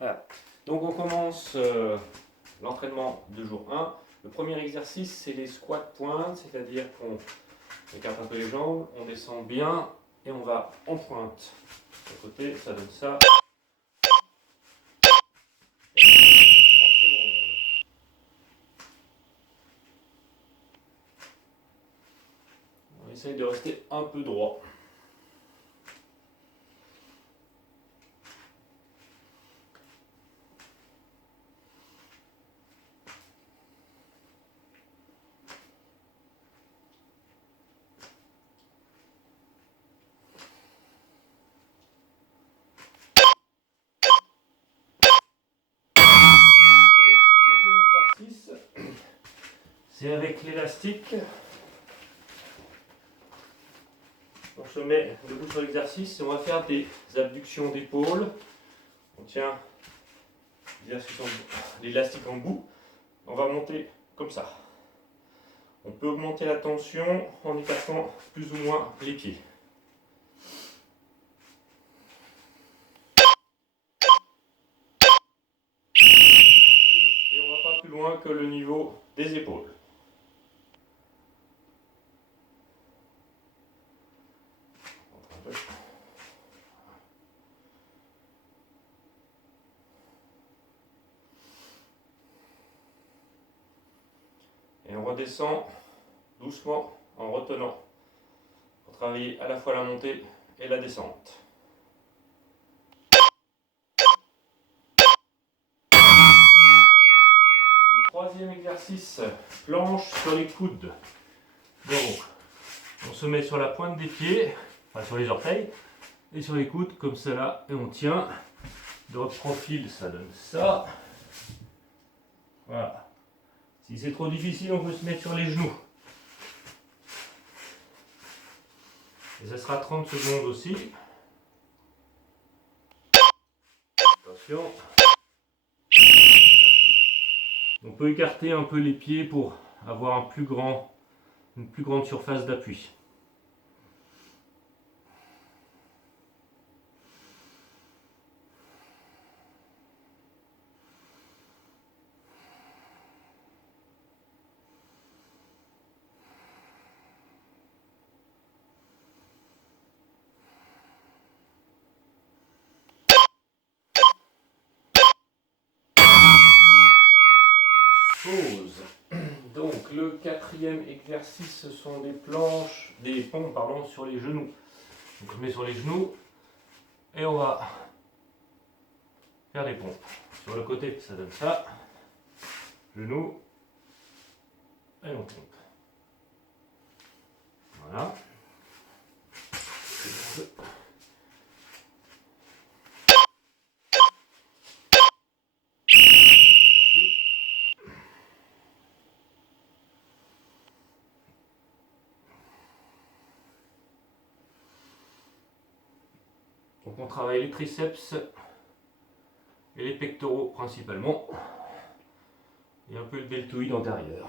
Voilà. Donc on commence l'entraînement de jour 1. Le premier exercice, c'est les squats pointes, c'est-à-dire qu'on écarte un peu les jambes, on descend bien et on va en pointe. De côté, ça donne ça. 30 secondes. On essaye de rester un peu droit. Deuxième exercice, c'est avec l'élastique. On se met debout sur l'exercice et on va faire des abductions d'épaule. On tient l'élastique en bout. On va monter comme ça. On peut augmenter la tension en écartant plus ou moins les pieds. Et on ne va pas plus loin que le niveau des épaules. Et on redescend doucement en retenant pour travailler à la fois la montée et la descente. Le troisième exercice, planche sur les coudes. Donc, on se met sur la pointe des pieds, enfin sur les orteils, et sur les coudes comme cela, et on tient. De profil, ça donne ça. Voilà. Si c'est trop difficile, on peut se mettre sur les genoux. Et ça sera 30 secondes aussi. Attention. On peut écarter un peu les pieds pour avoir une plus grande surface d'appui. Pause. Donc le quatrième exercice, ce sont des pompes sur les genoux. Donc on se met sur les genoux et on va faire des pompes. Sur le côté, ça donne ça. Genoux et on pompe. Voilà. Donc on travaille les triceps et les pectoraux principalement, et un peu le deltoïde antérieur.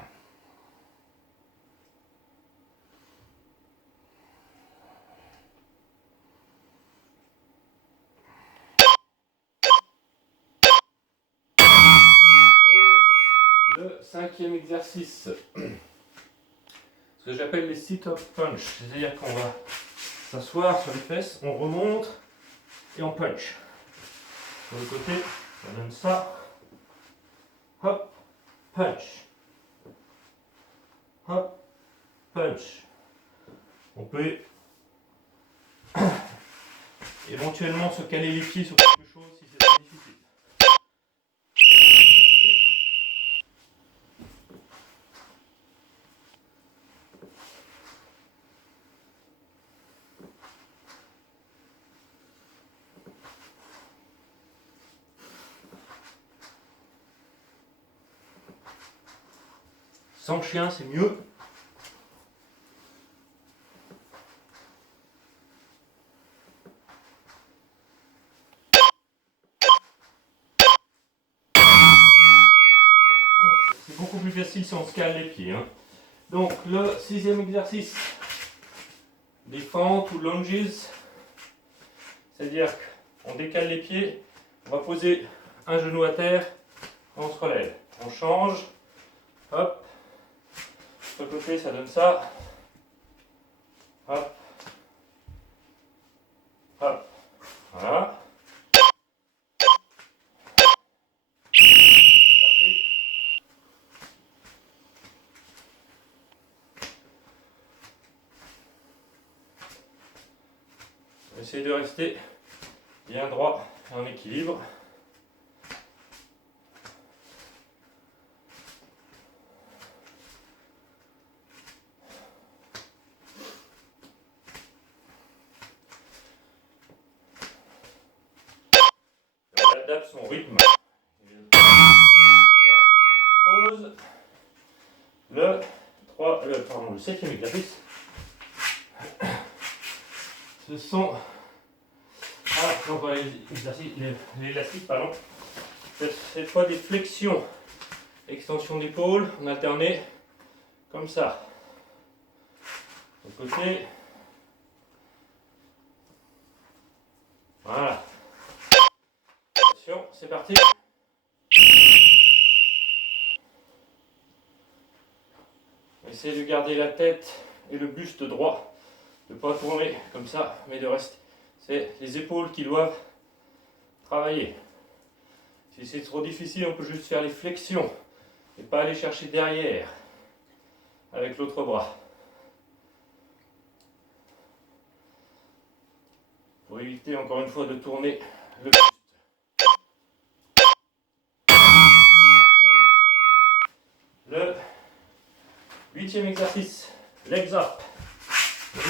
Le cinquième exercice, ce que j'appelle les sit-up punch, c'est-à-dire qu'on va s'asseoir sur les fesses, on remonte et on punch. Sur le côté, ça donne ça. Hop, punch. Hop, punch. On peut éventuellement se caler les pieds sur quelque chose si c'est trop difficile. Sans chien, c'est mieux. C'est beaucoup plus facile si on se cale les pieds. Donc, le sixième exercice, des fentes ou lunges, c'est-à-dire qu'on décale les pieds, on va poser un genou à terre, on se relève. On change, hop, de côté ça donne ça, hop, hop, voilà. Parti. Essayez de rester bien droit et en équilibre. On adapte son rythme. Pause. Le septième exercice. Ce sont donc les exercices, l'élastique, pardon. Cette fois des flexions, extension d'épaule, on alternait comme ça. De côté. Voilà. Attention, c'est parti. Essayez de garder la tête et le buste droit, de ne pas tourner comme ça, mais de rester. C'est les épaules qui doivent travailler. Si c'est trop difficile, on peut juste faire les flexions et pas aller chercher derrière avec l'autre bras. Pour éviter encore une fois de tourner le buste. Le 8e exercice, legs up,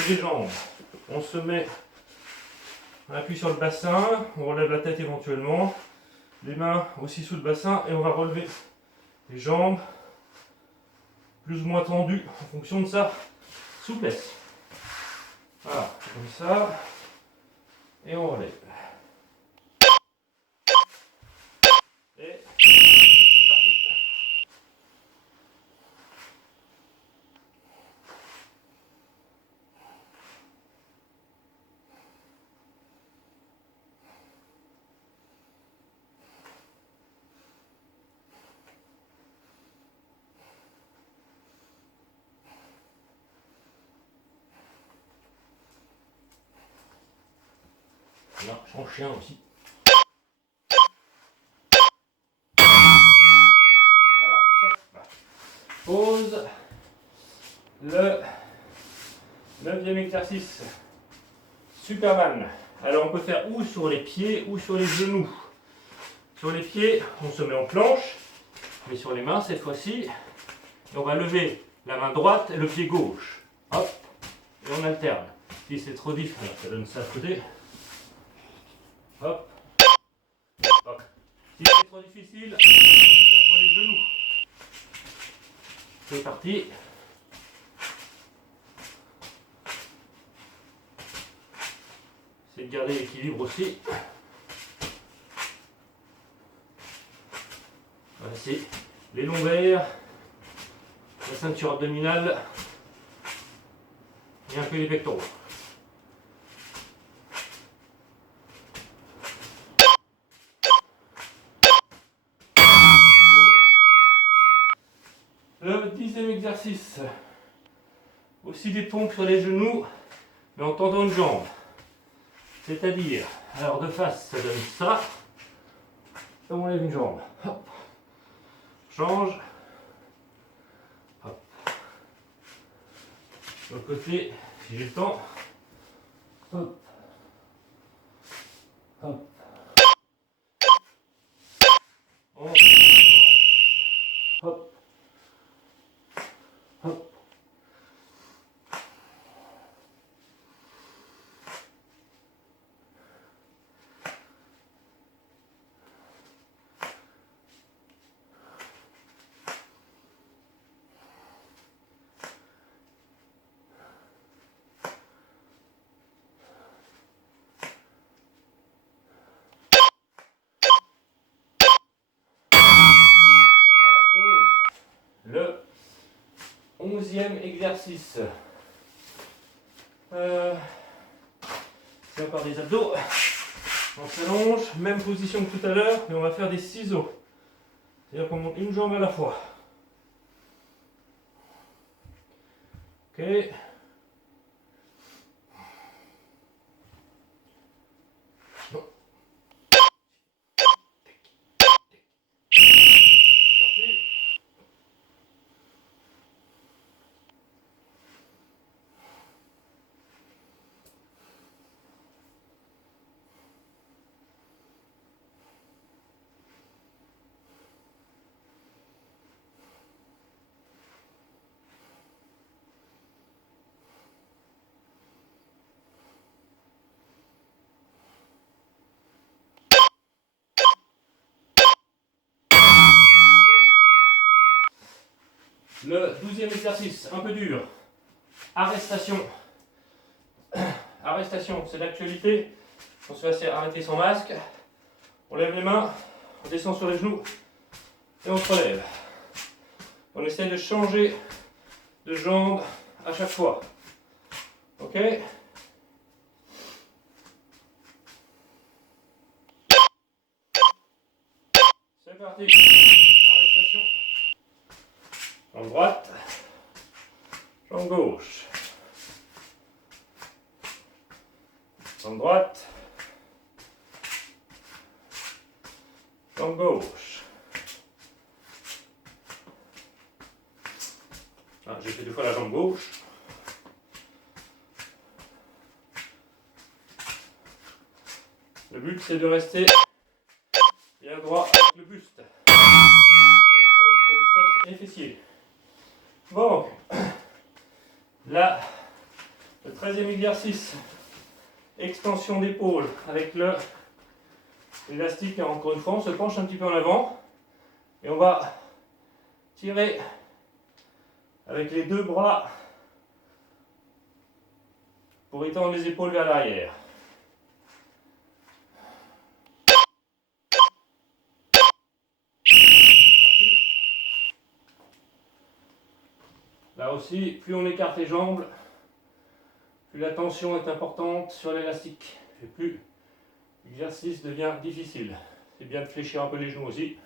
les jambes. On se met, on appuie sur le bassin, on relève la tête éventuellement, les mains aussi sous le bassin et on va relever les jambes plus ou moins tendues en fonction de sa souplesse. Voilà, comme ça, et on relève. Et c'est parti. Là, en chien aussi. Voilà. Pause. Le 9e exercice. Superman. Alors on peut faire ou sur les pieds ou sur les genoux. Sur les pieds, on se met en planche, mais sur les mains cette fois-ci, on va lever la main droite et le pied gauche. Hop, et on alterne. Si c'est trop difficile, ça donne ça de côté. Hop, hop. Si c'est trop difficile, on peut faire sur les genoux. C'est parti. C'est de garder l'équilibre aussi. Voilà, c'est les lombaires, la ceinture abdominale et un peu les pectoraux. Le 10e exercice, aussi des pompes sur les genoux, mais en tendant une jambe. C'est-à-dire, alors de face, ça donne ça, et on lève une jambe. Hop. Change. Hop. Sur le côté, si j'ai le temps. Hop. Hop. On hop. Hop. Le 11e exercice. C'est encore des abdos. On s'allonge, même position que tout à l'heure, et on va faire des ciseaux. C'est-à-dire qu'on monte une jambe à la fois. Ok. Bon. C'est parti. Le 12e exercice, un peu dur. Arrestation. Arrestation, c'est l'actualité. On se fait arrêter son masque. On lève les mains, on descend sur les genoux et on se relève. On essaie de changer de jambe à chaque fois. Ok? C'est parti. Arrestation. Jambe droite. Jambe gauche. Jambe droite. Jambe gauche. Ah, j'ai fait 2 fois la jambe gauche. Le but c'est de rester bien droit avec le buste. Avec le quadriceps et les fessiers. Bon, là, le 13e exercice, extension d'épaule avec l'élastique. Encore une fois, on se penche un petit peu en avant et on va tirer avec les 2 bras pour étendre les épaules vers l'arrière. Là aussi, plus on écarte les jambes, plus la tension est importante sur l'élastique et plus l'exercice devient difficile. C'est bien de fléchir un peu les genoux aussi.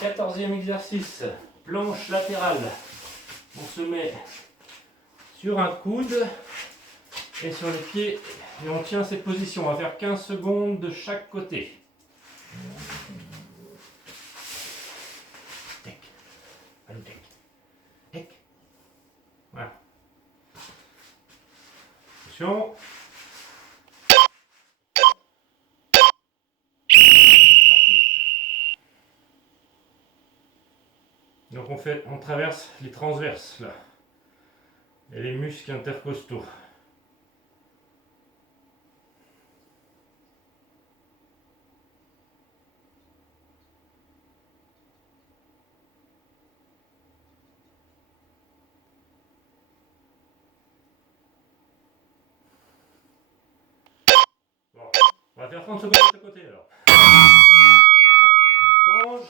Alors, 14e exercice, planche latérale. On se met sur un coude et sur les pieds et on tient cette position. On va faire 15 secondes de chaque côté. Tic, tic, tic. Voilà. Attention. Donc on traverse les transverses là et les muscles intercostaux. Bon, on va faire 30 secondes de chaque côté alors. On change.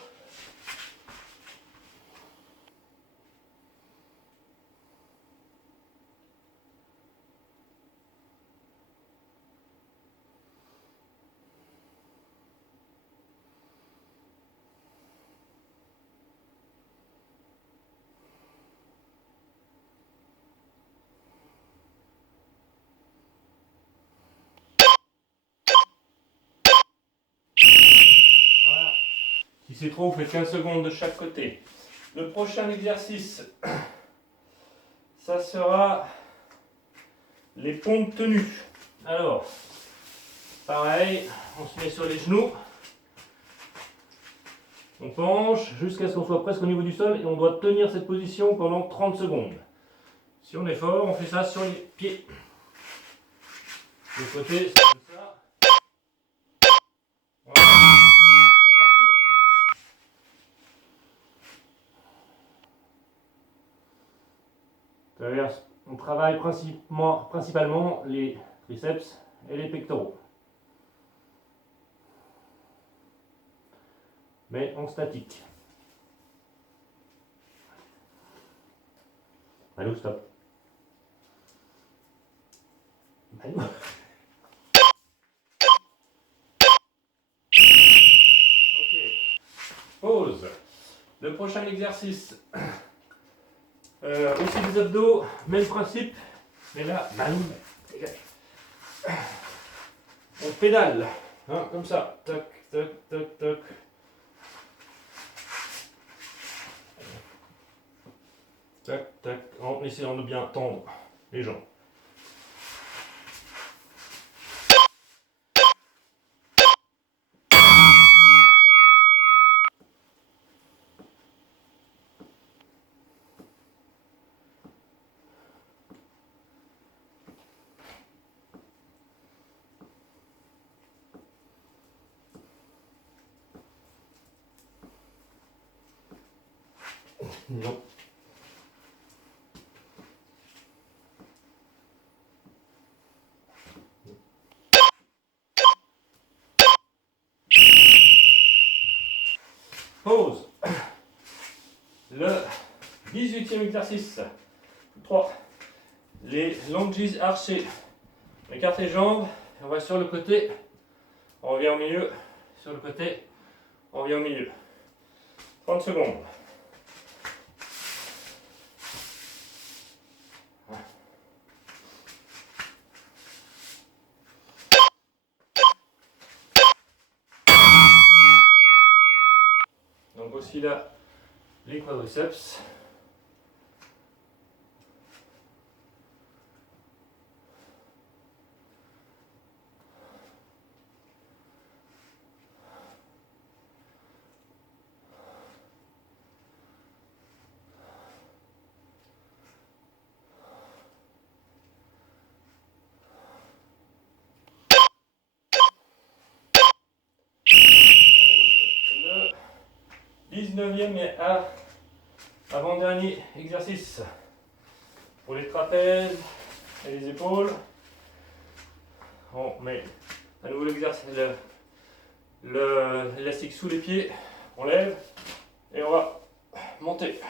Voilà. Si c'est trop, vous faites 15 secondes de chaque côté. Le prochain exercice, ça sera les pompes tenues. Alors, pareil, on se met sur les genoux. On penche jusqu'à ce qu'on soit presque au niveau du sol et on doit tenir cette position pendant 30 secondes. Si on est fort, on fait ça sur les pieds. De côté, c'est comme ça. Voilà. C'est parti. On travaille principalement les triceps et les pectoraux. Mais en statique. Allô, stop. Allô. Ok. Pause. Le prochain exercice. Aussi des abdos, même principe. Mais là, Malou, dégage. On pédale. Hein, comme ça. Toc, toc, toc, toc. Tac, tac, en essayant de bien tendre les jambes. Non. Pause. Le 18e exercice. 3. Les lunges archés. On écarte les jambes. On va sur le côté. On revient au milieu. Sur le côté. On revient au milieu. 30 secondes. Donc aussi là, les quadriceps. Le 19e et avant-dernier exercice pour les trapèzes et les épaules. On met à nouveau l'exercice, l'élastique sous les pieds, on lève et on va monter.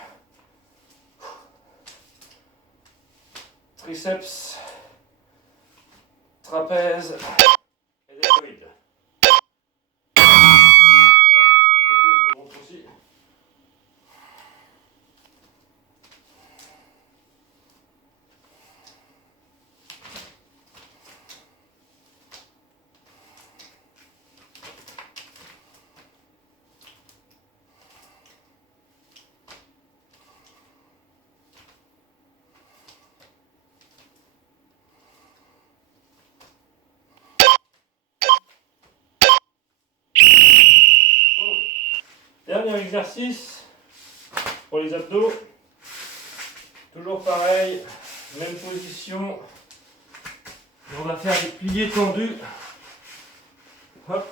Triceps, trapèze et deltoïdes. Dernier exercice pour les abdos. Toujours pareil, même position. On va faire des pliés tendus. Hop.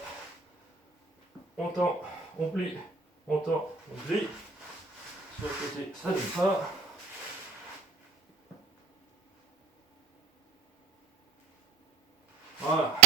On tend, on plie, on tend, on plie. Sur le côté, ça ne donne pas. Voilà.